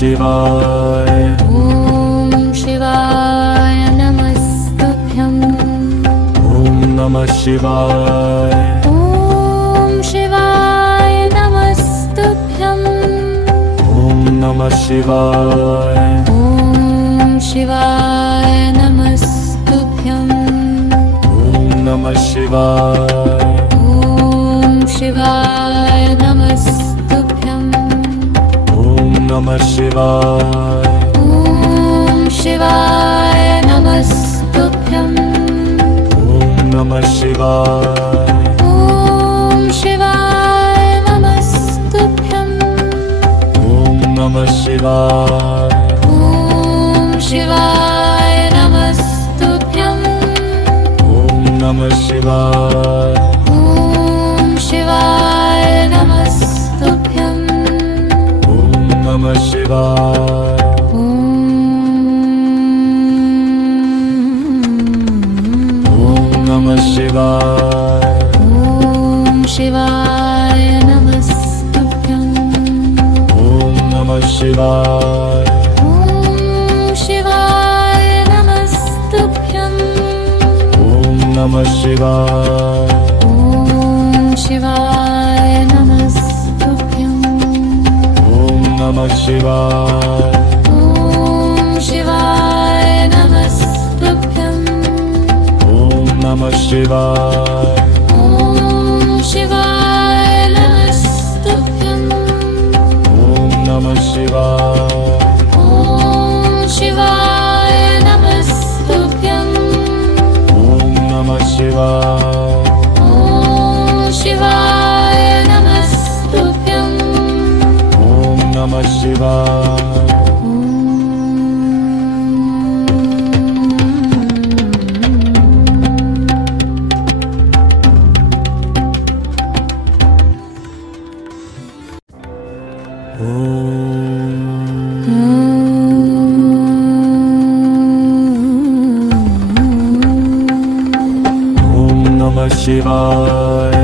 शिवाय ॐ शिवाय नमस्तुभ्यम् ॐ नमः शिवाय ॐ शिवाय नमस्तुभ्यम् ॐ नमः शिवाय ॐ शिवाय नमस्तुभ्यम् ॐ नमः शिवाय ॐ शिवाय नमस्तुभ्यम् नमः शिवाय ॐ शिवाय नमस्तुभ्यम् ॐ नमः शिवाय ॐ शिवाय नमस्तुभ्यम् ॐ नमः शिवाय ॐ शिवाय नमस्तुभ्यम् ॐ नमः शिवाय ॐ शिवाय नमस्तुभ्यम् नमः शिवाय ॐ नमः शिवाय ॐ शिवाय नमस्तुभ्यम् ॐ नमः शिवाय ॐ शिवाय नमस्तुभ्यम् ॐ नमः शिवाय ॐ शिवाय नमस्तुभ्यम् नमः शिवाय ॐ शिवाय नमस्तुभ्यम् ॐ नमः शिवाय ॐ शिवाय नमस्तुभ्यम् ॐ नमः शिवाय ॐ शिवाय नमस्तुभ्यम् ॐ नमः शिवाय ॐ शिवाय नमस्तुभ्यम् ॐ नमः शिवाय ॐ नमः शिवाय